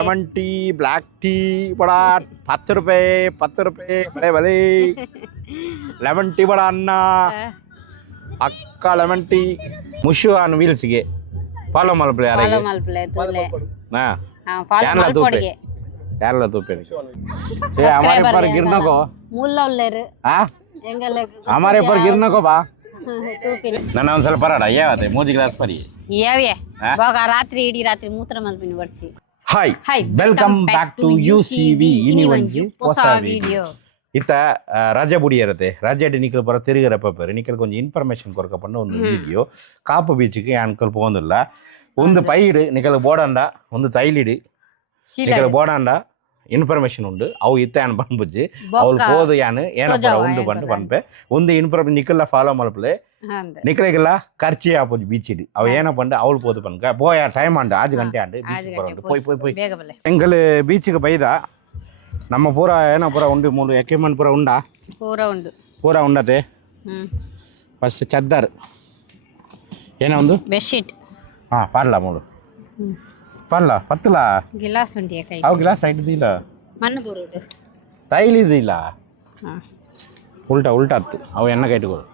lemon tea black T बड़ा 10 रुपए बड़े भले लेमन टी बड़ा अन्ना अक्का लेमन टी मुशु आन व्हील्स गे फॉलो मलपले तूले हां फॉलो मलपोडिगे यारला तूपे ए हमारे पर गिरना को मूल्ला उल्लेरु हां ಎಂಗಲೆ हमारे पर गिरना को बा ನನ್ನ ಒಂದು ಸ್ವಲ್ಪ ಪರಾಡ ಯಾವತ್ತೆ ಮೋದಿ ಗ್ಲಾಸ್ ಪರಿ ಯಾವ್ಯೆ ಬಾಗ ರಾತ್ರಿ ಇಡಿ ರಾತ್ರಿ ಮೂತ್ರ ಮಲ್ಪಿನಿ ಬರ್ಚಿ ಹಾಯ್ ವೆಲ್ಕಮ್ ಬ್ಯಾಕ್ ಟು ಯುಸಿವಿ ಇನಿವಂಜು ಹೊಸ வீடியோ ಇತ್ತ ರಾಜ ಬುಡಿ ಇರುತ್ತೆ ರಾಜ ನಿಕಲ್ ಬರ ತಿರುಗರಪ್ಪ ಪರಿ ನಿಕಲ್ ಕೊಂಚ ಇನ್ಫಾರ್ಮೇಶನ್ ಕೊರಕ ಪಂಡ ಒಂದು ವಿಡಿಯೋ ಕಾಪು ಬೀಚ್ಗೆ ಅನ್ಕಲ್ ಪೋಂದಿಲ್ಲ ಒಂದು ಪೈಡ್ ನಿಕಲ್ ಬೋಡಂಡ ಒಂದು ತೈಲಿಡಿ ನಿಕಲ್ ಬೋಡಂಡ ಇನ್ಫಾರ್ಮೇಶನ್ ಉಂಡು ಅವು ಇತ್ತ ಯಾನ್ ಬಂದ್ಬುಜ್ಜಿ ಅವ್ಲು ಪೋದು ಯಾನು ಏನಪ್ಪ ಉಂಡು ಬಂದು ಬಂದ್ಪೆ ಒಂದು ಇನ್ಫಾರ್ಮೇಶನ್ ನಿಕಲ್ಲ ಫಾಲೋ ಮಲ್ಪಲೆ ನಿಕಲಿಗೆಲ್ಲ ಖರ್ಚಿ ಆಪೋಜಿ ಬೀಚಿಡಿ ಅವು ಏನಪ್ಪ ಅಂಡೆ ಅವ್ಳು ಪೋದು ಪನ್ಕ போயா டைம் ஆண்டு 5 ಗಂಟೆ ಆಂಡೆ ಬೀಚ್ ಬರೋದು போய் ಎಂಗಲ್ ಬೀಚ್ಗೆ ಬೈದ ನಮ್ಮ ಪೂರ ಏನೋ ಪೂರ ಉಂಡು ಮೂಲು ಎಕ್ವಿಪ್ಮೆಂಟ್ ಪೂರ ಉಂಡಾ ಪೂರ ಉಂಡತೆ ಫಸ್ಟ್ ಚದ್ದರ್ ಏನೋ ಒಂದು ಬೆಡ್ಶೀಟ್ ಪಾರ್ಲಾ ಮೂಲು ಪಾರ್ಲಾ ಪತ್ತಲ ಗಿಲಾಸ್ ಉಂಡಿಯ ಕೈ ಅವು ಗಿಲಾಸ್ ಐಟ್ ದಿಲ್ಲ ಮಣ್ಣು ಬರೋಡು ತೈಲಿ ದಿಲ್ಲ ಉಲ್ಟಾ ಹತ್ತು ಅವು ಎಣ್ಣೆ ಕೈಟ್ಕೊಡು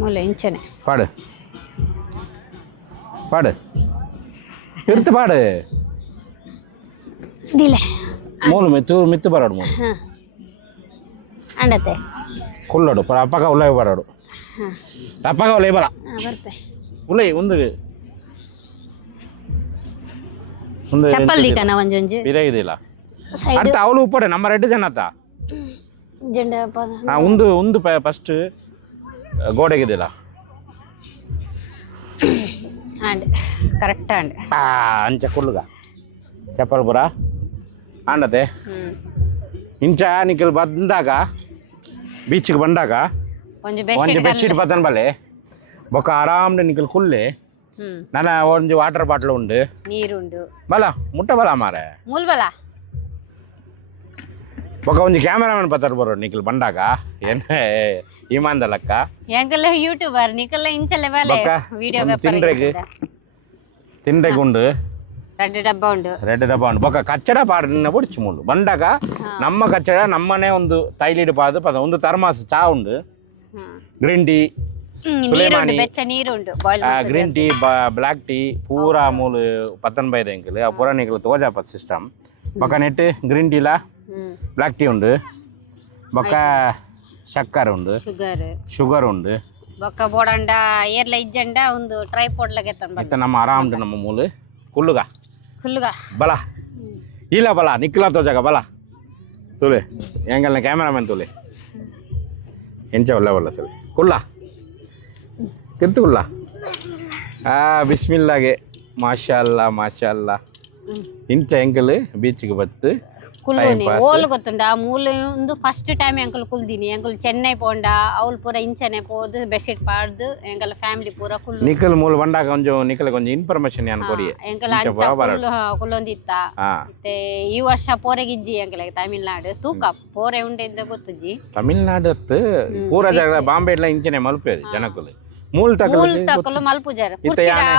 ಮೂಲ ಇಂಚನೆ ಪಾಡು ತಿರ್ತು ಪಾಡು ದಿಲೆ ಮೂಲು ಮಿತ್ತು ಬರೋಡು ಮೂಲು ಅಂಡತೆ ಕುಳ್ಳೋಡು ಅಪ್ಪಗ ಉಲ್ಲೈ ಬರೋಡು ಅಪ್ಪಗ ಉಲ್ಲೈ ಬರ ಬರ್ಪೆ ಉಲ್ಲೈ ಒಂದು ಚಪ್ಪಲ್ ದೀತನ ಒಂಜೊಂಜು ಬಿರಗಿದಿಲ್ಲ ಅಟ್ಟ ಅವಳು ಉಪ್ಪಡೆ ನಮ್ಮ 2 ಜನ ಅತ್ತ ಜೆಂಡ ಒಂದು ಫಸ್ಟ್ ಗೋಡೆಗಿದಿಲ್ಲ ಅಂಡ್ ಕರೆಕ್ಟ್ ಅಂಡ್ ಅಂಚ ಕುಳ್ಳುಗ ಚಪ್ಪಲ್ ಬುರ ಆಂಡತೆ ಇಂಚ ನಿಖಿಲ್ ಬಂದಾಗ ಬೀಚ್ಗೆ ಬಂದಾಗ ಒಂದು ಬೆಡ್ಶೀಟ್ ಬದನ್ ಬಲೆ ಬೊಕ್ಕ ಆರಾಮ್ನೆ ನಿಖಿಲ್ ಕುಲ್ಲೆ ನನ್ನ ಒಂದು ವಾಟರ್ ಬಾಟ್ಲ್ ಉಂಡು ನೀರುಂಡು ಬಲ ಮುಟ್ಟ ಬಲ ಮಾರೆ ಮೂಲ್ ಬಲ ಬೊಕ್ಕ ಒಂದು ಕ್ಯಾಮರಾಮನ್ ಪತ್ತರ್ ಬರೋ ನಿಖಿಲ್ ಬಂದಾಗ ಏನ ಇಮಾನ್ದ ಲಕ್ಕ ಎಂಕಲ್ಲ ಯೂಟ್ಯೂಬರ್ ನಿಕಲ್ಲ ಇಂಚಲ್ಲ ಬಲೆ ವಿಡಿಯೋ ತಿಂಡ್ರೆಗ್ ಉಂಡು ரெண்டு டப்பா ಉಂಡು ಬೊಕ್ಕ ಕಚ್ಚಡ ಪಾಡಿನ ಬುಡ್ಚಿ ಮೂಲು ಬಂದಾಗ ನಮ್ಮ ಕಚ್ಚಡ ನಮ್ಮನೆ ಒಂದು ತೈಲಿಡು ಪಾದು ಪದ ಒಂದು ಥರ್ಮಾಸ್ ಚಾ ಉಂಡು green tea green tea black tea ಪೂರಾ ಮೂಲು 19 ಎಂಕಲ್ ಆ ಪೂರ ನಿಕಲ್ ತೋಜಾಪ ಸಿಸ್ಟಮ್ ಬೊಕ್ಕ ನೆಟ್ ಗ್ರೀನ್ ಟೀಲ ಬ್ಲಾಕ್ ಟೀ ಉಂಡು ಬೊಕ್ಕ ಶಕ್ಕರ್ ಉಂಡು ಶುಗರ್ ಉಂಡು ಬೊಕ್ಕ ಬೋಡಂಡ ಏರ್ಲ ಇಜ್ಜಂಡ ಒಂದು ಟ್ರೈಪಾಡ್ ಲಗೆ ತಂದ ನಮ್ಮ ಆರಾಮ್ ನಮ್ಮ ಮೂಲು ಕುಳ್ಳುಗ ಬಲ ಇಲ್ಲ ಬಲ ನಿಕ್ಲ ತೋಜಾಗ ಬಲ ತುಲೆ ಎಂಗಲ್ನ ಕ್ಯಾಮರಾಮನ್ ತುಲೆ ಎಂಚ ಒಳ್ಳೆ ಸರಿ ಕುಳ್ಳ ತಿರ್ತುಲ್ಲ ಬಿಸ್ಮಿಲ್ಲಾಗೆ ಮಾಷಾ ಇಂಚ ಎಂಕಲ್ ಬೀಚ್ಗೆ ಬತ್ತು ಕುಲ್ಲುನಿ ಓಲ್ ಗೊತ್ತುಂಡ ಮೂಲು ಒಂದು ಫಸ್ಟ್ ಟೈಮ್ ಎಂಕಲ್ ಕುಲ್ದಿನಿ ಎಂಕಲ್ ಚೆನ್ನೈ ಪೋಂಡ ಅವಳು ಪೂರ ಇಂಚನೆ ಪೋದು ಬೆಡ್ಶೀಟ್ ಪಾಡ್ದು ಎಂಕಲ್ ಫ್ಯಾಮಿಲಿ ಪೂರ ಕುಲ್ಲು ನಿಕಲ್ ಮೂಲು ಬಂದಾಗ ನಿಕಲ್ ಕೊಂಚ ಇನ್ಫಾರ್ಮೇಶನ್ ಯಾನ್ ಕೊಡಿ ಎಂಕಲ್ ಅಂಚ ಕುಲ್ಲೊಂದಿತ್ತ ಮತ್ತೆ ಈ ವರ್ಷ ಪೋರೆಗಿಜ್ಜಿ ಎಂಕಲ್ ತಮಿಳ್ನಾಡು ತೂಕ ಪೋರೆ ಉಂಡೆ ಅಂತ ಗೊತ್ತುಜ್ಜಿ ತಮಿಳ್ನಾಡು ಪೂರ ಜಾಗ ಬಾಂಬೆ ಎಲ್ಲ ಇಂಚನೆ ಮಲ್ಪೇರಿ ಜನಕುಲು ಮೂಲ್ ತಕಲು ಮಲ್ಪುಜಾರ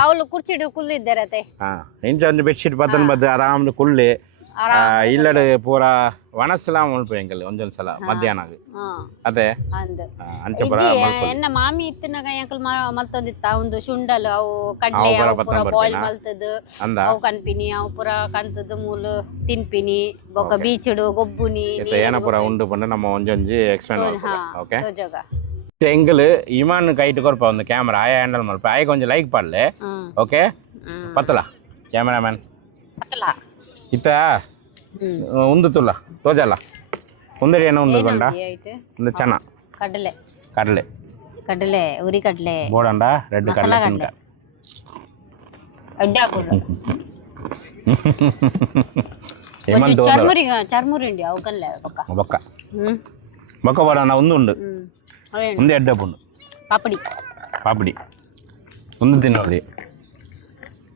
ಅವಳು ಕುರ್ಚಿಡು ಕುಲ್ಲಿದ್ದಾರತೆ ಇಂಚ ಒಂದು ಬೆಡ್ಶೀಟ್ ಬದನ್ ಬದ್ದು ಆರಾಮ್ ಕುಳ್ಳಿ ಇಲ್ಲಡೆ ಪೂರ ವನಸಲ ಮಲ್ಪ ಎಂಕಲ್ ಒಂದೊಂದು ಸಲ ಮಧ್ಯಾಹ್ನ ಅದೇ ಎನ್ನ ಮಾಮಿ ಇತ್ತಿನಾಗ ಎಂಕಲ್ ಮಲ್ತೊಂದಿತ್ತ ಒಂದು ಶುಂಡಲ್ ಅವು ಕಡ್ಲೆ ಪೂರ ಬಾಯ್ಲ್ ಮಲ್ತದ್ದು ಅವು ಕನ್ಪಿನಿ ಅವು ಪೂರ ಕಂತದ್ದು ಮೂಲು ತಿನ್ಪಿನಿ ಬೊಕ್ಕ ಬೀಚಡು ಗೊಬ್ಬುನಿ ಏನ ಪೂರ ಉಂಡು ಬಂದು ನಮ್ಮ ಒಂಜೊಂಜಿ ಎಕ್ಸ್ಪ್ಲೇನ್ ಓಕೆ ಎಂಕಲ್ ಇಮಾನ್ ಕೈಟ್ ಕೊರ್ಪ ಒಂದು ಕ್ಯಾಮರಾ ಆಯ ಹ್ಯಾಂಡಲ್ ಮಲ್ಪ ಆಯ ಕೊಂಚ ಲೈಕ್ ಪಾಡ್ಲೆ ಓಕೆ ಪತ್ತಲ ಕ್ಯಾಮರಾಮನ್ ಪತ್ತಲ ಇತ್ತ ಒಂದು ತುಲ್ಲ ತೋಜಲ್ಲ ಒಂದಡಿ ಏನೋ ಒಂದು ಬಂಡ ಒಂದು ಚೆನ್ನ ಕಡಲೆ ಉರಿ ಕಡಲೆ ಬೋಡಂಡ ರೆಡ್ ಕಡಲೆ ಚರ್ಮುರಿ ಉಂಡಿ ಅವು ಕಲ್ಲೆ ಬೊಕ್ಕ ಬೋಡಂಡ ಒಂದು ಉಂಡು ಒಂದು ಎಡ್ಡಪ್ಪುಂಡು ಪಾಪಡಿ ಒಂದು ತಿನ್ನೋಡಿ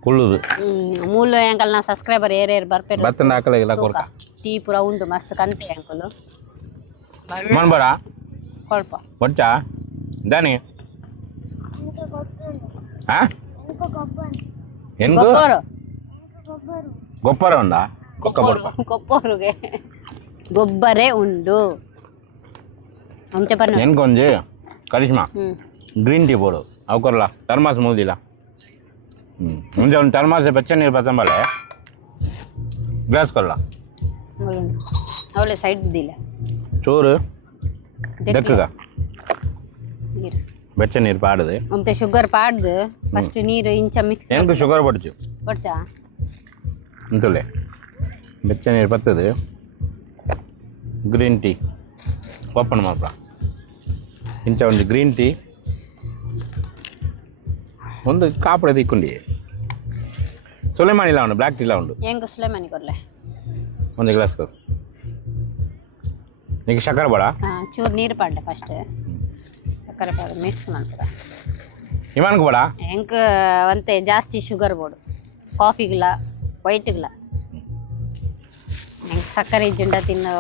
ಕುಳ್ಳುದು ಮೂಲು ಎಂಕಲ್ನ ಸಬ್ಸ್ಕ್ರೈಬರ್ ಏರೇರ್ ಬರ್ಪೇರು ಬತ್ತನ ಹಾಕಲಾಗಿಲ್ಲ ಕೊರ್ಕ ಟೀ ಪೂರ ಉಂಡು ಮಸ್ತ್ ಕಂತೆ ಅಂಕಲು ಮನ್ಬರ ಕೊಲ್ಪ ಬಚ್ಚ ದಾನಿ ಎನ್ಗು ಗೊಪ್ಪರ ಉಂಡ ಕೊಪ್ಪೋರುಗೆ ಗೊಬ್ಬರೇ ಉಂಡು ಅಂಚೆ ಪನ್ನ ಎಂಕೊಂಜಿ ಕರಿಷ್ಮಾ ಗ್ರೀನ್ ಟೀ ಬೋಡು ಅವು ಕೊರಲ ಥರ್ಮಾಸ್ ಮುಗಿದಿಲ್ಲ ಮುಂಚೆ ಒಂದು ಥರ್ಮಾಸ್ ಬೆಚ್ಚ ನೀರು ಬತ್ತಂಬಳೆ ಗ್ಲಾಸ್ ಕೊರಲ ಅವಳೆ ಸೈಡ್ ಬಿದ್ದಿಲ್ಲ ಚೂರು ದಕ್ಕಗ ನೀರು ಬೆಚ್ಚ ನೀರು ಪಾಡುದು ಮತ್ತೆ ಶುಗರ್ ಪಾಡ್ದು ಫಸ್ಟ್ ನೀರು ಇಂಚ ಮಿಕ್ಸ್ எனக்கு ಶುಗರ್ ಪಡ್ಚು ಪಡ್ಚಾ ಇಂತುಲೆ ಬೆಚ್ಚ ನೀರು ಬತ್ತದು ಗ್ರೀನ್ ಟೀ ಓಪನ್ ಮಾಡ್ಪ ಇಂಚ ಒಂದು ಗ್ರೀನ್ ಟೀ ಒಂದು ಕಾಪಡ ದಿಕ್ಕೊಂಡಿ ಸುಲೇಮಾನಿಲ್ಲ ಉಂಟು ಬ್ಲ್ಯಾಕ್ ಟೀಲ ಉಂಟು ಹೆಂಗ ಸುಲೇಮಾನಿ ಕೊಡ್ಲೆ ಒಂದು ಗ್ಲಾಸ್ ಕೊಡು నీకు చక్కెర పడా ಚೂರು ನೀರು ಪಾಡ್ಲೆ ಫಸ್ಟ್ ಸಕ್ಕರೆ ಪಾಡು ಮಿಕ್ಸ್ ಮಾಡ್ತಾರೆ ಇಮಾನ್ಗೆ ಪಡ ಹೆಂಗ ಒಂತೆ ಜಾಸ್ತಿ ಶುಗರ್ ಬೋಡು ಕಾಫಿಗಿಲ್ಲ ವೈಟ್ಗಿಲ್ಲ ಹೆಂಗೆ ಸಕ್ಕರೆ ಜುಂಡ ತಿನ್ನೋ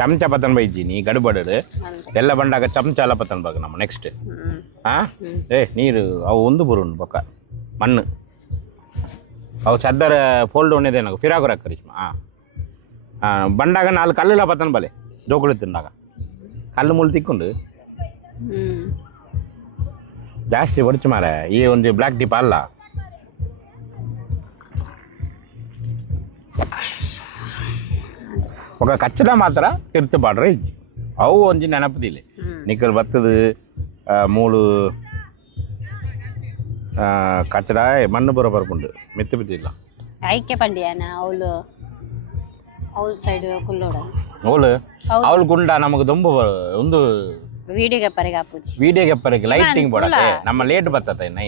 ಚಮಚ ಪತ್ತನ್ ಬೈಜಿ ನೀ ಗಡ್ಬಡದು ಎಲ್ಲ ಬಂಡಾಗ ಚಮಚ ಎಲ್ಲ ಪತ್ತನ್ ಬಾಗ ನಮ್ಮ ನೆಕ್ಸ್ಟ್ ನೀರು ಅವು ಒಂದು ಬರುಂಡು ಪಕ್ಕ ಮಣ್ಣು ಅವು ಚದ್ದರ ಫೋಲ್ಡ್ ఉన్నదే నాకు ఫిరాకు రక్క కరిష్మా ಬಂಡಾಗ 4 ಕಲ್ಲುಲ ಪತ್ತನ್ ಬಲೆ ಜೋಕುಳು ತಿಂದಾಗ ಕಲ್ಲು ಮುಳ್ಳು ತಿಕ್ಕೊಂಡು ಜಾಸ್ತಿ ಹೊಡಿಚು ಮಾರ ಈ ಒಂದು ಬ್ಲ್ಯಾಕ್ ಟೀಪ್ ಅಲ್ಲ ఒక కచ్చడ మాత్ర తిరుతుపాడ్ర ఇచ్చి అవు ಒಂಜಿ ನೆನಪದಿಲ್ಲ ನಿಕ್ಕಲ್ ಬತ್ತದು 3 ಕಚ್ಚಡ ಮಣ್ಣು ಬರೋ ಬರ್ಕೊಂಡು ಮೆತ್ತು ಬಿದ್ದಿಲ್ಲ ಐಕ್ಯ ಪಂಡಿಯಾನ ಅವಳು ಸೈಡ್ ಕುಲ್ಲೋಡ ಅವಳು ಗುಂಡ ನಮಗೆ ದೊಂಬ ಒಂದು ವಿಡಿಯೋಗೆ ಪರಿಗೆ ಲೈಟಿಂಗ್ ಬೋಡಕ್ಕೆ ನಮ್ಮ ಲೇಟ್ ಬರ್ತದೆ ನೈ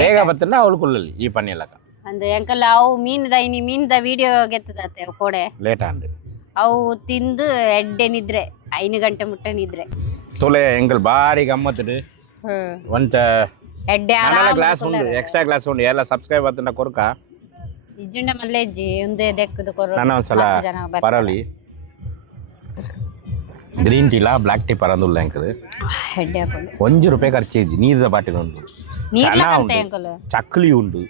ಬೇಗ ಬರ್ತಂದ್ರೆ ಅವಳು ಕುಲ್ಲಲ್ಲಿ ಈ ಪನಿ ಎಲ್ಲಕ ಅಂದ್ರೆ ಎಂಕಲ್ಲ ಅವು ಮೀನ್ದ ವಿಡಿಯೋ ಗೆತ್ತದತ್ತೆ ಕೋಡೆ ಲೇಟ್ ಅಂಡ್ ಅವು ತಿಂದು ಎಡ್ಡೆ ನಿದ್ರೆ 5 ಗಂಟೆ ಮುಟ್ಟ ನಿದ್ರೆ ತೊಲೆ ಎಂಕಲ್ ಬಾರಿ ಗಮ್ಮತ್ತಿಡು ಒಂಚ ಎಡ್ಡೆ ಕ್ಲಾಸ್ ಉಂಡು ಎಕ್ಸ್ಟ್ರಾ ಕ್ಲಾಸ್ ಉಂಡು ಎಲ್ಲ ಸಬ್ಸ್ಕ್ರೈಬ್ ಆತನ ಕೊರ್ಕ ಇಜ್ಜುಂಡ ಮಲ್ಲೆಜ್ಜಿ ಒಂದೇ ಡೆಕ್ಕದ ಕೊರ ನಾನು ಒಂದ್ಸಲ ಪರಲಿ ಗ್ರೀನ್ ಟೀಲ ಬ್ಲ್ಯಾಕ್ ಟೀ ಪರಂದುಲ್ಲ ಎಂಕಲ್ ಹೆಡ್ಡೆ ಹಾಕೊಂಡು ₹1 ಖರ್ಚು ನೀರಿನ ಬಾಟಿಲ್ ಉಂಟು ಚಕ್ಲಿ ಉಂಟು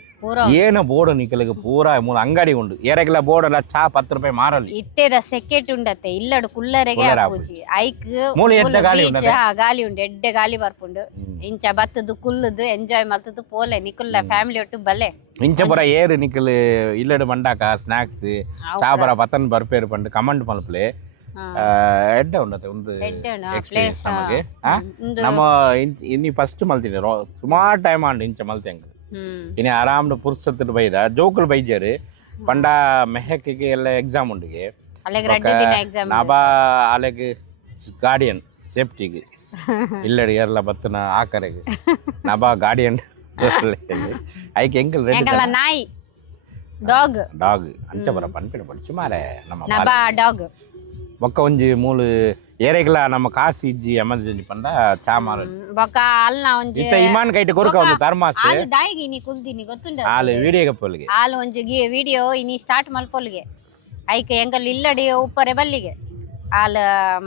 ಏನ ಬೋರ್ಡ್ ನಿಕಲಿಗೆ ಪೂರಾ ಮೂಲ ಅಂಗಡಿ ಉಂಡು ಏರೆಗ್ಲ ಬೋರ್ಡ್ ಅಲ್ಲ ಚಾ ₹10 ಮಾರಲಿ ಇಟ್ಟೆದ ಸೆಕೆಟ್ ಉಂಡತ್ತೆ ಇಲ್ಲಡು ಕುಲ್ಲರೆಗೆ ಆಪುಜಿ ಐಕ್ ಮೂಲ ಎಡ್ಡೆ ಗಾಲಿ ಉಂಡು ಗಾಲಿ ಉಂಡು ಎಡ್ಡೆ ಗಾಲಿ ಬರ್ಪುಂಡು ಇಂಚ ಬತ್ತದು ಕುಲ್ಲದು ಎಂಜಾಯ್ ಮಲ್ತದು ಪೋಲೆ ನಿಕುಲ್ಲ ಫ್ಯಾಮಿಲಿ ಒಟ್ಟು ಬಲೆ ಇಂಚ ಪುರ ಏರು ನಿಕಲ್ ಇಲ್ಲಡು ಮಂಡಾಕ ಸ್ನಾಕ್ಸ್ ಚಾ ಪರ ಪತನ್ ಬರ್ಪೇರು ಪಂಡು ಕಮೆಂಟ್ ಮಲ್ಪಲೆ ಎಡ್ಡೆ ಉಂಡತ್ತೆ ಒಂದು ಎಕ್ಸ್ಪೀರಿಯನ್ಸ್ ನಮಗೆ ನಮ್ಮ ಇನ್ನಿ ಫಸ್ಟ್ ಮಲ್ತೀನಿ ಸುಮಾರು ಟೈಮ್ ಆಂಡು ಇಂಚ ಮಲ್ತಿ ಅಂಕ ಇನ್ನು ಆರಾಮ್ ಪುರ್ಸತ್ ಬೈದ ಜೋಕುಲು ಬೈಜರು ಪಂಡ ಮೆಹಕ್ಕಿಗೆ ಎಲ್ಲ ಎಕ್ಸಾಮ್ ಉಂಡಿಗೆ ನಬಾ ಅಲೆಗ್ ಗಾರ್ಡಿಯನ್ ಸೇಫ್ಟಿಗೆ ಇಲ್ಲಡಿ ಎಲ್ಲ ಬತ್ತನ ಆಕರೆಗೆ ನಬಾ ಗಾರ್ಡಿಯನ್ ಐಕೆ ಎಂಕಲ್ ರೆಡಿ ನಾಯಿ ಡಾಗ್ ಅಂಚ ಬರ ಪನ್ಪಿನ ಪಡಿಚು ಮಾರೆ ನಮ್ಮ ನಬಾ ಡಾಗ್ ಬೊಕ್ಕ ಒಂಜಿ ಮೂಲು ಏರೆಗ್ಲ ನಮ್ಮ ಕಾಸು ಇಜ್ಜಿ ಎಮರ್ಜೆನ್ಸಿ ಪಂಡ ಚಾ ಮಾರ ಬೊಕ್ಕ ಅಲ್ನ ಒಂಜಿ ಇತ್ತ ಇಮಾನ್ ಕೈಟ್ ಕೊರ್ಕ ಒಂದು ಥರ್ಮಾಸ್ ಆಲ್ ದಾಯಿಗೆ ಇನಿ ಕುಲ್ದಿನಿ ಗೊತ್ತುಂಡ ಆಲ್ ವಿಡಿಯೋ ಗಪ್ಪಲ್ಗೆ ಆಲ್ ಒಂಜಿ ವಿಡಿಯೋ ಇನಿ ಸ್ಟಾರ್ಟ್ ಮಲ್ಪೊಲ್ಗೆ ಐಕೆ ಎಂಕಲ್ ಇಲ್ಲಡಿ ಉಪ್ಪರೆ ಬಲ್ಲಿಗೆ ಆಲ್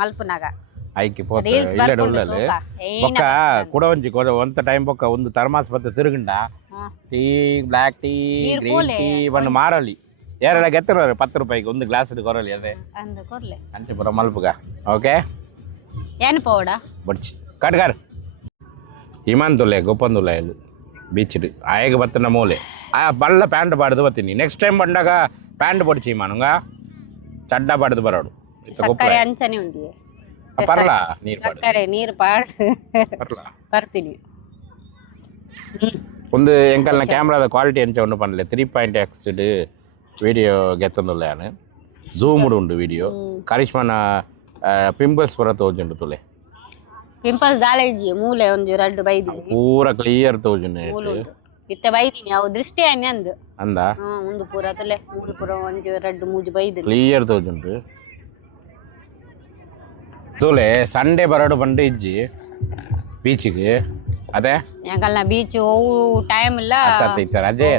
ಮಲ್ಪುನಾಗ ಐಕೆ ಪೋತ ಇಲ್ಲಡಿ ಉಳ್ಳಲ್ಲಿ ಬೊಕ್ಕ ಕೂಡ ಒಂಜಿ ಒಂತ ಟೈಮ್ ಬೊಕ್ಕ ಒಂದು ಥರ್ಮಾಸ್ ಬತ್ತ ತಿರುಗಂಡ tea black tea green tea ಬಂದು ಮಾರಲಿ ಏರೆಲ್ಲ ಗೆತ್ತರು ₹10 ಒಂದು ಗ್ಲಾಸ್ ಕೊರಲಿ ಅದೇ ಅಂಚೆ ಪುರ ಮಲ್ಪುಗ ಓಕೆ ಏನು ಪೌಡ ಬಡ್ಚಿ ಕಟ್ಗಾರ್ ಇಮಾನ್ ತುಲೆ ಗೊಪ್ಪಂದುಲ್ಲ ಎಲ್ಲಿ ಬೀಚ್ಡ್ ಆಯಗ ಬತ್ತನ ಮೂಲೆ ಆ ಬಲ್ಲ ಪ್ಯಾಂಟ್ ಬಾಡ್ದು ಬತ್ತೀನಿ ನೆಕ್ಸ್ಟ್ ಟೈಮ್ ಬಂದಾಗ ಪ್ಯಾಂಟ್ ಬಡ್ಚಿ ಇಮಾನುಂಗ ಚಡ್ಡ ಬಾಡ್ದು ಬರೋಡು ಸಕ್ಕರೆ ಅಂಚನೆ ಉಂಡಿ ಪರ್ಲ ನೀರು ಸಕ್ಕರೆ ನೀರು ಪಾಡ್ದು ಬರ್ತೀನಿ ಒಂದು ಎಂಕಲ್ನ ಕ್ಯಾಮ್ರಾದ ಕ್ವಾಲಿಟಿ ಎಂಚ ಉಂಡು ಪಂಡ್ಲೆ 3.x ವಿಡಿಯೋ ಗೆತ್ತಂದುಲ್ಲ ಯಾನು ಝೂಮ್ಡ್ ಉಂಡು ವಿಡಿಯೋ ಕರಿಷ್ಮನ ಪಿಂಪಲ್ಸ್ ಪೂರ ತೋಜುಂಡು ತುಲೆ ಪಿಂಪಲ್ಸ್ ದಾಳೆಜಿ ಮೂಲೆ ಒಂದು ರಡ್ಡು ಬೈದಿನಿ ಪೂರ ಕ್ಲಿಯರ್ ತೋಜುನೆ ಇತ್ತ ಬೈದಿನಿ ಅವು ದೃಷ್ಟಿ ಅನ್ಯ ಅಂದು ಅಂದ ಒಂದು ಪೂರ ತುಲೆ ಮೂಲು ಪೂರ ಒಂದು ರಡ್ಡು ಮೂಜು ಬೈದಿನಿ ಕ್ಲಿಯರ್ ತೋಜುಂಡು ತುಲೆ ಸಂಡೇ ಬರೋಡು ಬಂದು ಇಜ್ಜಿ ಬೀಚಿಗೆ ಅದೇ ಯಾಕಲ್ಲ ಬೀಚ್ ಹೋಗು ಟೈಮ್ ಇಲ್ಲ ರಜೆ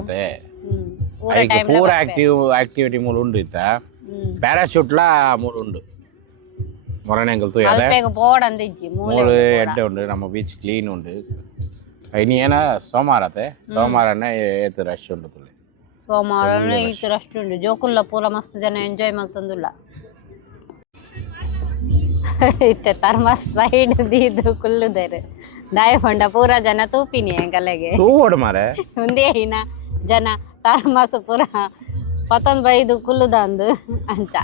ಐತೆ ಪೂರ ಆಕ್ಟಿವಿಟಿ ಮೂಲ ಉಂಡು ಇತ್ತ ಪ್ಯಾರಾಶೂಟ್ಲ ಮೂಲ ಉಂಡು ಮೊರನೆಂಗಲ್ ಬೋರ್ಡ್ ಅಂದಿಜ್ಜಿ ಮೂಲು ಎಡ್ಡೆ ಉಂಡು ನಮ್ಮ ಬೀಚ್ ಕ್ಲೀನ್ ಉಂಡು ಇನ್ನು ಏನ ಸೋಮವಾರತೆ ಸೋಮವಾರನೇ ಏತು ರಶ್ ಉಂಡು ತುಳಿ ಸೋಮವಾರ ಈ ಥರ ಅಷ್ಟು ಉಂಟು ಜೋಕುಲ್ಲ ಪೂರ ಮಸ್ತ್ ಜನ ಎಂಜಾಯ್ ಮಾಡ್ತಂದುಲ್ಲ ಇತ್ತೆ ತರ್ಮಸ್ ಸೈಡ್ ದೀದು ಕುಲ್ಲುದೇರು ದಾಯ ಹೊಂಡ ಪೂರ ಜನ ತೂಪಿನಿ ಎಂಕಲೆಗೆ ತೂವೋಡು ಮಾರೆ ಒಂದೇ ಹಿನ ಜನ ತರ್ಮಸ್ ಪೂರ ಪತಂದ್ ಬೈದು ಕುಲ್ಲುದ ಅಂದು ಅಂಚ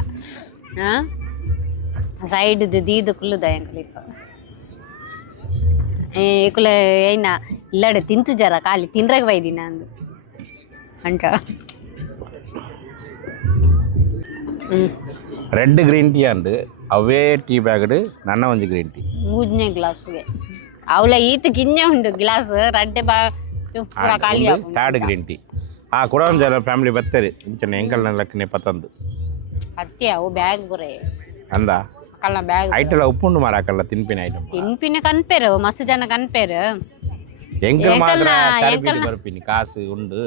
ಸೈಡ್ ದೀದು ಕುಲ್ಲುದ ಎಂಕಲಿಪ್ಪ ಏಕುಲೆ ಏನ ಇಲ್ಲಡೆ ತಿಂತು ಜರ ಖಾಲಿ ತಿನ್ರಾಗ ಬೈದಿನ ಅಂದು ಅಂಟ ರೆಡ್ ಗ್ರೀನ್ ಟೀ ಅಂಡ್ ಅವೇ ಟೀ ಬ್ಯಾಗ್ಡ್ ನನ್ನ ಒಂದು ಗ್ರೀನ್ ಟೀ 3ನೇ ಗ್ಲಾಸ್ಗೆ ಅವಳ ಈತ ಕಿನ್ನೆ ಉಂಟು ಗ್ಲಾಸ್ ರಡ್ಡೆ ಬಾ ಪೂರ ಖಾಲಿ ಥರ್ಡ್ ಗ್ರೀನ್ ಟೀ ಕೂಡ ಒಂದು ಜನ ಫ್ಯಾಮಿಲಿ ಬರ್ತಾರೆ ಇಂಚನೆ ಎಂಕಲ್ನ ಲೆಕ್ಕನೆ ಪತ್ತಂದು ಅತ್ತೆ ಅವು ಬ್ಯಾಗ್ ಬುರೇ ಅಂದ ಅಕ್ಕಲ್ಲ ಬ್ಯಾಗ್ ಐಟೆಲ್ಲ ಉಪ್ಪುಂಡು ಮಾರಾಕಲ್ಲ ತಿನ್ಪಿನ ಐಟಮ್ ತಿನ್ಪಿನ ಕನ್ಪೇರು ಮಸ್ತ್ ಜನ ಕನ್ಪೇರು ಎಂಕಲ್ ಮಾತ್ರ ಸರ್ಬಿಡಿ ಬರ್ಪಿನಿ ಕಾಸು ಉಂಡು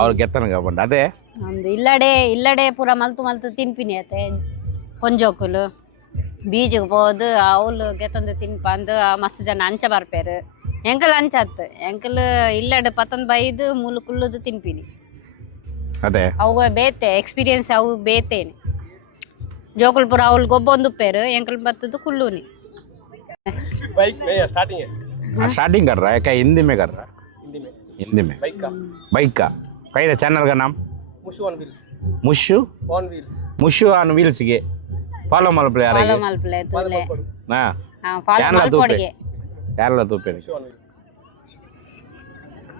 ಅವ್ರು ಗೆತ್ತನಗ ಬಂದು ಅದೇ ಒಂದು ಇಲ್ಲಡೆ ಪೂರ ಮಲ್ತು ತಿನ್ಪಿನಿ ಅತ್ತೆ ಕೊಂಜೋಕುಲು ಬೀಜಿಗೆ ಹೋದು ಅವಳು ಗೆತ್ತಂದು ತಿನ್ಪಂದು ಮಸ್ತ್ ಜನ ಅಂಚ ಬರ್ಪೇರು ಎಂಕಲ್ ಅಂಚತ್ತು ಎಂಕಲ್ ಇಲ್ಲಡೆ ಪತ್ತೊಂದು ಬೈದು ಮುಲು ಕುಲ್ಲುದು ತಿನ್ಪಿನಿ ಅದೇ ಅವು ಬೇತೆ ಎಕ್ಸ್ಪೀರಿಯನ್ಸ್ ಅವು ಬೇತೇನೆ ಜೋಕುಲ್ಪುರ ಅವಳು ಗೊಬ್ಬೊಂದು ಉಪ್ಪೇರು ಎಂಕಲ್ ಬತ್ತದು ಕುಲ್ಲೂನಿ स्टार्टिंग कर रहा है क्या हिंदी में कर रहा है हिंदी में बाइक का कई चैनल का नाम मुशु ऑन व्हील्स के फॉलो मल प्ले आ रही ಮಲ್ಪಲೆ ತುಲೆ ना ಫಾಲೋ ಮಲ್ಪೊಡಿಗೆ ಯಾರಲ್ಲ ತೂಪೆ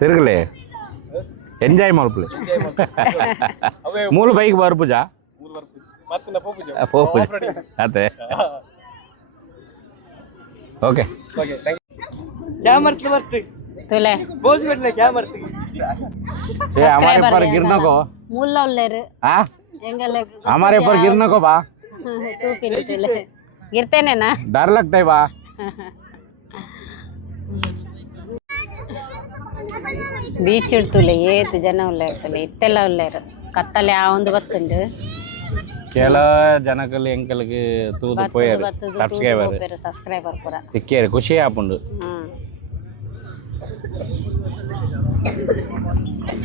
ತಿರುಗಲೆ ಎಂಜಾಯ್ ಮಾಡ್ಪ್ಲೆ ಮೂಲ ಬೈಕ್ ಬರ್ಪುಜ ಅದೇ ओके क्या मरते मरते ತುಲೆ बोझ बैठने क्या मरते ये हमारे पर गिरने को ಮುಲ್ಲ ಉಲ್ಲೇರು हाँ ಎಂಗಲ್ಲ हमारे पर गिरने को बा ತೂಪಿನಿ ತುಲೆ ಗಿರ್ತೇನೇನಾ डर लगता है बा ಬೀಚ್ ಇಡ್ತುಲೆ ಏತು ಜನ ಉಲ್ಲೇರ್ತಲೆ ಇತ್ತೆಲ್ಲ ಉಲ್ಲೇರು ಕತ್ತಲೆ ಆ ಒಂದು ಬತ್ತುಂಡು ಕೆಲ ಜನಕಲ್ ಎಂಕಲ್ಗೆ ತೂದು ಪೋಯರು ಸಬ್ಸ್ಕ್ರೈಬರ್ ಪೂರ ಸಿಕ್ಕೇರು ಖುಷಿ ಆಪುಂಡು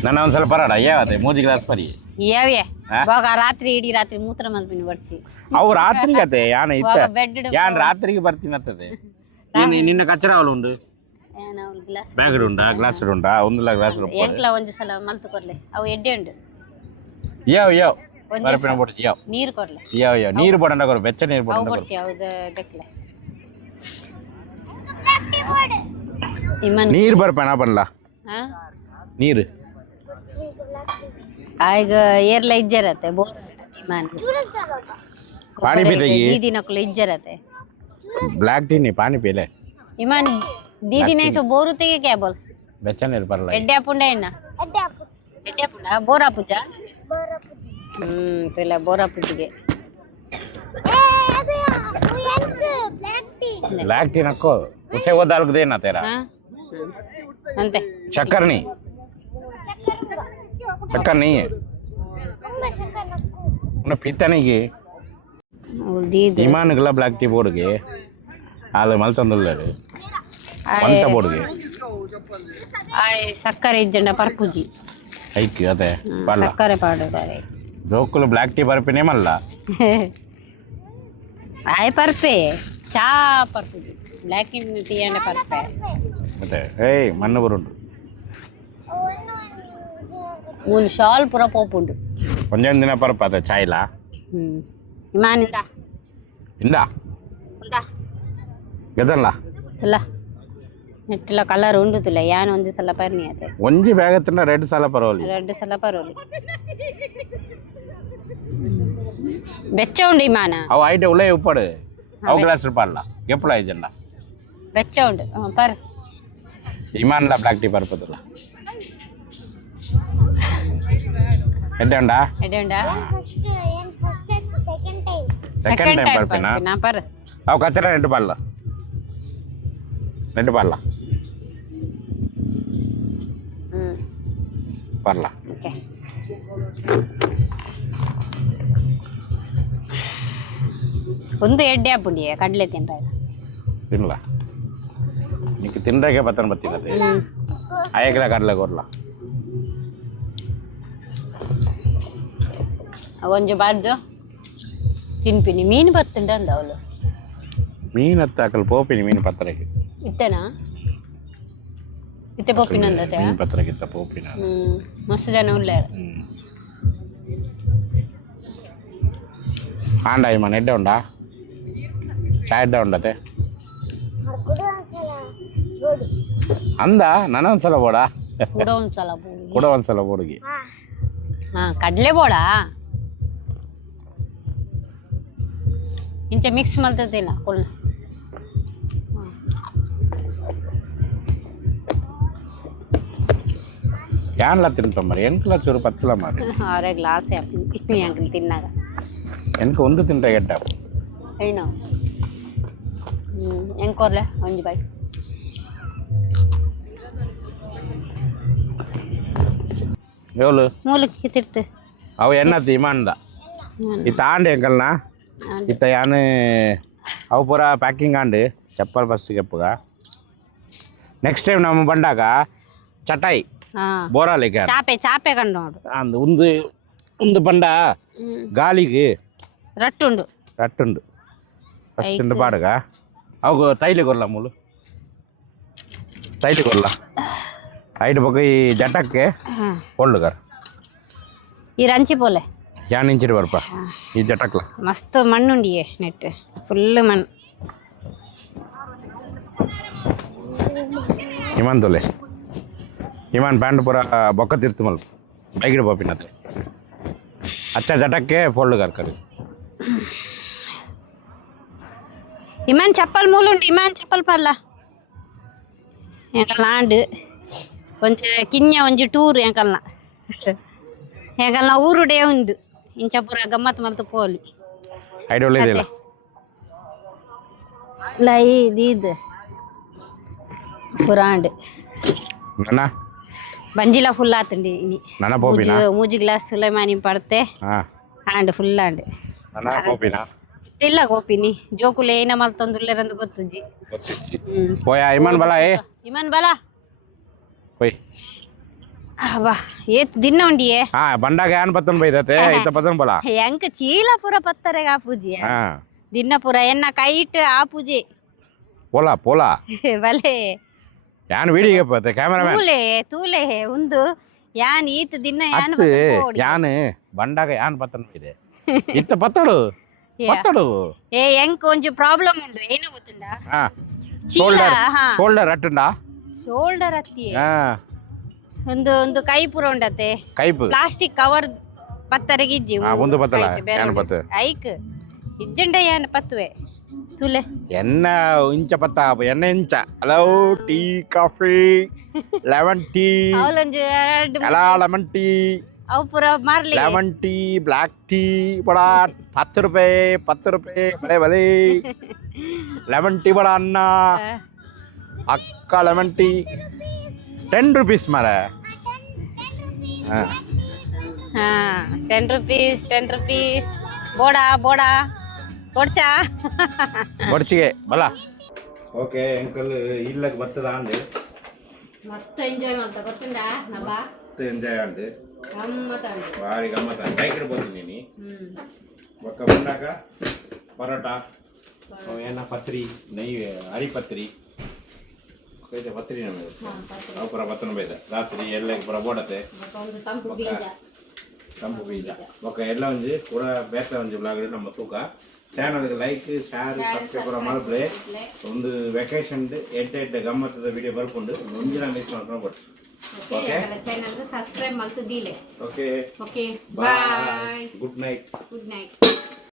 ನನ್ನ ಒಂದ್ಸಲ ಪರಾಡ ಯಾವತ್ತೆ ಮೂಜಿ ಗ್ಲಾಸ್ ಪರಿ ಯಾವ್ಯೆ ಇವಾಗ ರಾತ್ರಿ ಇಡೀ ರಾತ್ರಿ ಮೂತ್ರ ಮಲ್ಪಿನಿ ಬಡ್ಸಿ ಅವು ರಾತ್ರಿಗೆ ಅತ್ತೆ ಯಾನ ಇತ್ತ ಬೆಡ್ ಯಾನ್ ರಾತ್ರಿಗೆ ಬರ್ತೀನತ್ತದೆ ನಿನ್ನ ಕಚ್ಚರ ಅವಳು ಉಂಡು ಬ್ಯಾಗ್ ಉಂಟಾ ಗ್ಲಾಸ್ ಉಂಟಾ ಒಂದಿಲ್ಲ ಗ್ಲಾಸ್ ಎಂಕ್ಲ ಒಂಜಿ ಸಲ ಮಲ್ತು ಕೊರ್ಲೆ ಅವು ಎಡ್ಡೆ ಉಂಡು ಯಾವ ಬರ್ಪಿನ ಬೋಟ್ ಯಾವ ನೀರು ಕೊರ್ಲೆ ಯಾವ ನೀರು ಬೋಡಂಡ ಕೊರ ಬೆಚ್ಚ ನೀರು ಅವು ಬೋಡಂಡ ಕೊಡ್ಸಿ ಹೌದು ದಕ್ಲೆ ಇಮನ್ ನೀರು ಬರ್ಪೇನ ಬನ್ಲ ಹಾ ನೀರು ಆಗ ಏರ್ಲ ಇಜ್ಜರತ್ತೆ ಬೋರ್ ಇಮಾನ್ ಪಾನಿ ಪೀತೆಗಿ ದೀದಿನಕ್ಲು ಇಜ್ಜರತ್ತೆ ಬ್ಲಾಕ್ ಟೀ ನಿ ಪಾನಿ ಪೀಲೆ ಇಮಾನ್ ದೀದಿನೇ ಸೋ ಬೋರು ತೆಗೆ ಕ್ಯಾ ಬೋಲ್ ಬೆಚ್ಚ ನೀರು ಬರಲ್ಲ ಎಡ್ಡೆ ಅಪುಂಡ ಏನ ಎಡ್ಡೆ ಅಪುಂಡ ಬೋರಾ ಪೂಜ ತುಲ ಬೋರಾ ಪೂಜಿಗೆ ಬ್ಲಾಕ್ ಟೀ ನಕ್ಕೋ उसे वो दाल देना तेरा अंते शक्कर नहीं शक्कर नहीं है उन्हें पीता नहीं की ईमान गला ब्लैक टी बोर्ड के आले मल तंदुल्लर अंत बोर्ड के आय शक्कर इज्जंड परपुजी आई क्या ते पाला शक्कर पाड़े बारे जोकुल ब्लैक टी पर पिने मल्ला आय परपे चा परपुजी ಬ್ಲ್ಯಾಕ್ ಟೀ ಅಂಡ್ ಪರ್ಪೆ ಮತ್ತೆ ಏಯ್ ಮಣ್ಣು ಬರುಂಡು ಮೂಲ ಶಾಲ್ ಪೂರ ಪೋಪುಂಡು ಒಂದೊಂದು ದಿನ ಪರ್ಪ ಅದ ಚಾಯ್ಲ ಇಮಾನಿಂದ ಇಂದ ಇಂದ ಗೆದಲ್ಲ ಇಲ್ಲ ನೆಟ್ಟಿಲ್ಲ ಕಲರ್ ಉಂಡು ತುಲ್ಲ ಯಾನ್ ಒಂದು ಸಲ ಪರ್ನಿ ಆತೆ ಒಂಜಿ ಬ್ಯಾಗ್ ಹತ್ರ ರೆಡ್ ಸಲ ಪರವಲಿ ರೆಡ್ ಸಲ ಪರವಲಿ ಬೆಚ್ಚ ಉಂಡು ಇಮಾನ ಅವು ಐಟೆ ಉಳೆ ಉಪ್ಪಡು ಅವು ಗ್ಲಾಸ್ ರೂಪಾಯಲ್ಲ ಎಪ್ಪಳ ಐಜಂಡ ಬೆಚ್ಚ ಉಂಡು ಪರ್ ಇಮಾನ್ಲ ಬ್ಲಾಕ್ ಟೀ ಪರ್ಪದಲ್ಲ ಎಡ್ಡೆ ಉಂಡಾ ಸೆಕೆಂಡ್ ಟೈಮ್ ಪರ್ಪಿನ ನಾ ಪರ್ ಅವು ಕಚ್ಚರ ನೆಟ್ಟು ಪಾಡಲ್ಲ ಪರ್ಲ ಓಕೆ ಒಂದು ಎಡ್ಡೆ ಹಾಪುಂಡಿ ಕಡಲೆ ತಿನ್ರ ತಿನ್ಲ నీకు తినడాకే పత్తన బతినది అయ్యకల కడల కొరల ಒಂಜಿ ಬಾರ್ದು ತಿನ್ಪಿನಿ ಮೀನು ಬರ್ತುಂಡ ಅಂದ ಅವಳು ಮೀನು ಹತ್ತಾಕಲ್ ಪೋಪಿನಿ ಮೀನು ಪತ್ರಕ್ಕೆ ಇತ್ತೇನಾ ಇತ್ತೆ ಪೋಪಿನ ಅಂದತೆ ಮೀನು ಪತ್ರಕ್ಕೆ ಇತ್ತ ಪೋಪಿನ ಮಸ್ತ್ ಜನ ಉಳ್ಳೇ ಆಂಡ ಇಮ್ಮನ್ ಎಡ್ಡೆ ಉಂಡಾ ಚಾ ಎಡ್ಡೆ ಉಂಡತೆ ಅಂದ ನನೊಂದ್ಸಲ ಬೋಡ ಕೂಡ ಒಂದ್ಸಲ ಬೋಡಿ ಕೂಡ ಒಂದ್ಸಲ ಬೋಡಿಗೆ ಕಡ್ಲೆ ಬೋಡ ಇಂಚೆ ಮಿಕ್ಸ್ ಮಲ್ತದಿಲ್ಲ ಕೊಳ್ಳ ಯಾನ್ಲ ತಿಂತಂಬರಿ ಎಂಕ್ಲ ಚೂರು ಪತ್ತಲ ಮಾಡಿ ಆರೆ ಗ್ಲಾಸ್ ಅಂಕಲ್ ತಿನ್ನಾಗ ಎನ್ಕ ಒಂದು ತಿಂತ ಗೆಡ್ಡ ಏನೋ ಹೆಂಗೆ ಕೊರ್ಲೆ ಒಂಜಿ ಬಾಯ್ ಏಳು ಮೂಲಕ್ಕೆ ತಿರ್ತು ಅವು ಎನ್ನತ್ತಿ ಇಮಾನ್ದ ಇತ್ತ ಆಂಡೆ ಎಂಕಲ್ನ ಇತ್ತ ಯಾನು ಅವು ಪೂರ ಪ್ಯಾಕಿಂಗ್ ಆಂಡು ಚಪ್ಪಲ್ ಬಸ್ ಕೆಪ್ಪುಗ ನೆಕ್ಸ್ಟ್ ಟೈಮ್ ನಮ್ಮ ಬಂಡಾಗ ಚಟಾಯಿ ಬೋರಾಲಿಕ್ಕೆ ಚಾಪೆ ಚಾಪೆ ಕಂಡು ನೋಡು ಅಂದು ಒಂದು ಬಂಡ ಗಾಲಿಗೆ ರಟ್ಟುಂಡು ರಟ್ಟುಂಡು ಫಸ್ಟ್ ಬಾಡಗ ಅವು ತೈಲಿ ಕೊರ್ಲ ಮೂಲು ತೈಲಿ ಕೊರ್ಲ ಐದು ಬಗ್ಗ ಈ ಜಟಕ್ಕೆ ಒಳ್ಳುಗಾರ ಈ ರಂಚಿ ಪೋಲೆ ಯಾನ್ ಇಂಚಿಡ್ ಬರ್ಪ ಈ ಜಟಕ್ಲ ಮಸ್ತ್ ಮಣ್ಣುಂಡಿಯೇ ನೆಟ್ ಫುಲ್ ಮಣ್ಣು ಇಮಾನ್ ತೊಲೆ ಇಮಾನ್ ಪ್ಯಾಂಟ್ ಪೂರ ಬೊಕ್ಕ ತಿರ್ತು ಮಲ್ಪ ಬೈಗಿಡ ಪಾಪಿನತೆ ಅಚ್ಚ ಜಟಕ್ಕೆ ಪೊಳ್ಳುಗಾರ ಕರಿ ಇಮಾನ್ ಚಪ್ಪಲ್ ಮೂಲುಂಡು ಇಮಾನ್ ಚಪ್ಪಲ್ ಪಲ್ಲ ಎಂಕಲ್ನ ಆಂಡು ಒಂಚ ಕಿನ್ಯ ಒಂಜಿ ಟೂರ್ ಎಂಕಲ್ನ ಊರುಡೇ ಉಂಡು ಇಂಚ ಪೂರ ಗಮ್ಮತ್ ಮಲ್ತು ಪೋಲಿ ಐದು ಒಳ್ಳೇದಿಲ್ಲ ಲೈ ಇದು ಪೂರ ಆಂಡು ನನ್ನ ಬಂಜಿಲ ಫುಲ್ ಆತುಂಡು ಇನಿ ನನ್ನ ಪೋಪಿನ ಮೂಜಿ ಗ್ಲಾಸ್ ಸುಲೈಮಾನಿ ಪಡ್ತೆ ಆಂಡು ಫುಲ್ ಆಂಡು ನನ್ನ ಪೋಪಿನ ಇಲ್ಲ ಗೋಪಿನಿ ಜೋಕುಲೆ ಏನ ಮಲ್ತೊಂದುಲ್ಲೆರಂದು ಗೊತ್ತುಜ್ಜಿ పోయా ఇమాన్ బలా ఏ ఇమాన్ బలా పోయి ಬಾ ಏತ್ ದಿನ ಉಂಡಿಯೇ ಬಂಡಾಗ ಯಾನ್ ಪತ್ತನ್ ಬೈದತೆ ಇತ್ತ ಪತ್ತನ್ ಬಲ ಎಂಕ ಚೀಲ ಪೂರ ಪತ್ತರೆಗ ಆ ಪೂಜಿ ದಿನ ಪೂರ ಎನ್ನ ಕೈಟ್ ಆ ಪೂಜೆ ಪೋಲಾ ಪೋಲಾ ಬಲೆ ಯಾನ್ ವಿಡಿಯೋಗೆ ಪತ್ತೆ ಕ್ಯಾಮೆರಾಮನ್ ತೂಲೆ ತೂಲೆ ಒಂದು ಯಾನ್ ಈತ್ ದಿನ ಯಾನ್ ಯಾನ್ ಬಂಡಾಗ ಯಾನ್ ಪತ್ತನ್ ಬೈದೆ ಇತ್ತ ಪತ್ತಡು ಪತ್ತಡು ಏ ಎಂಕ್ ಒಂಜಿ ಪ್ರಾಬ್ಲಮ್ ಉಂಡು ಏನು ಗೊತ್ತುಂಡಾ ಶೋಲ್ಡರ್ ಅಟ್ಟುಂಡಾ ಶೋಲ್ಡರ್ ಅತ್ತಿ ಒಂದು ಕೈ ಪೂರ ಉಂಡತೆ ಕೈಪು ಪ್ಲಾಸ್ಟಿಕ್ ಕವರ್ ಪತ್ತರೆಗೆ ಇಜ್ಜಿ ಒಂದು ಪತ್ತಲ ಯಾನ್ ಪತ್ತ ಐಕ್ ಇಜ್ಜಂಡ ಯಾನ್ ಪತ್ತುವೆ ತುಲೆ ಎನ್ನ ಇಂಚ ಪತ್ತ ಎನ್ನ ಇಂಚ hello tea coffee lemon tea ಅವಲೊಂಜಿ ಎರಡು ಎಲ್ಲ ಲೆಮನ್ ಟೀ ಅವು ಪೂರ ಮಾರ್ಲಿ ಲೆಮನ್ ಟೀ ಬ್ಲ್ಯಾಕ್ ಟೀ ಬಡಾ 10 ರೂಪಾಯಿ ಬಲೆ ಬಲೆ ಲೆಮನ್ ಟೀ ಬಡ ಅನ್ನ ಅಕ್ಕ ಲೆಮನ್ ಟೀ 10 ರೂಪೀಸ್ ಮಾರ 10 ರೂಪೀಸ್ ಬೋಡಾ ಕೊಡ್ಚಾ ಕೊಡ್ಚಿಗೆ ಬಲ ಓಕೆ ಅಂಕಲ್ ಇಲ್ಲಕ್ಕೆ ಬರ್ತದ ಅಂದೆ ಮಸ್ತ್ ಎಂಜಾಯ್ ಮಾಡ್ತಾ ಗೊತ್ತುಂಡಾ ನಬ್ಬ ಎಂಜಾಯ್ ಅಂದೆ ಗಮ್ಮತ್ ಭಾರಿ ಗಮ್ಮತ್ ಬೈಕ್ ಇಡ್ಬೋದು ನೀನು ಒಕ್ಕ ಬಂದಾಗ ಪರೋಟ ಏನ ಪತ್ರಿ ನೆಯ್ ಹರಿ ಪತ್ರಿ ಪತ್ರಿ ನಮಗೆ ಅವು ಪುರ ಪತ್ತನ ಬೈದ ರಾತ್ರಿ ಎಲ್ಲ ಪುರ ಬೋಡತೆ ತಂಪು ಬೀಜ ಒಕ್ಕ ಎಲ್ಲ ಒಂಜಿ ಪೂರ ಬೇಸ ಒಂಜಿ ಬ್ಲಾಗ್ ನಮ್ಮ ತೂಕ ಚಾನಲ್ಗೆ ಲೈಕ್ ಶೇರ್ ಸಬ್ಸ್ಕ್ರೈಬ್ ಪೂರ ಮಾಡಿದ್ರೆ ಒಂದು ವೆಕೇಶನ್ ಎಡ್ಡೆ ಗಮ್ಮತ್ತದ ವಿಡಿಯೋ ಬರ್ಕೊಂಡು ಮುಂಜಿನ ಮಿಸ್ ಮಾಡ್ಕೊಂಡು ಬರ್ತೀವಿ ಓಕೆ ಚಾನಲ್ ಸಬ್ಸ್ಕ್ರೈಬ್ ಮಾಡ್ತಿದ್ದೀಲೆ okay okay bye good night good night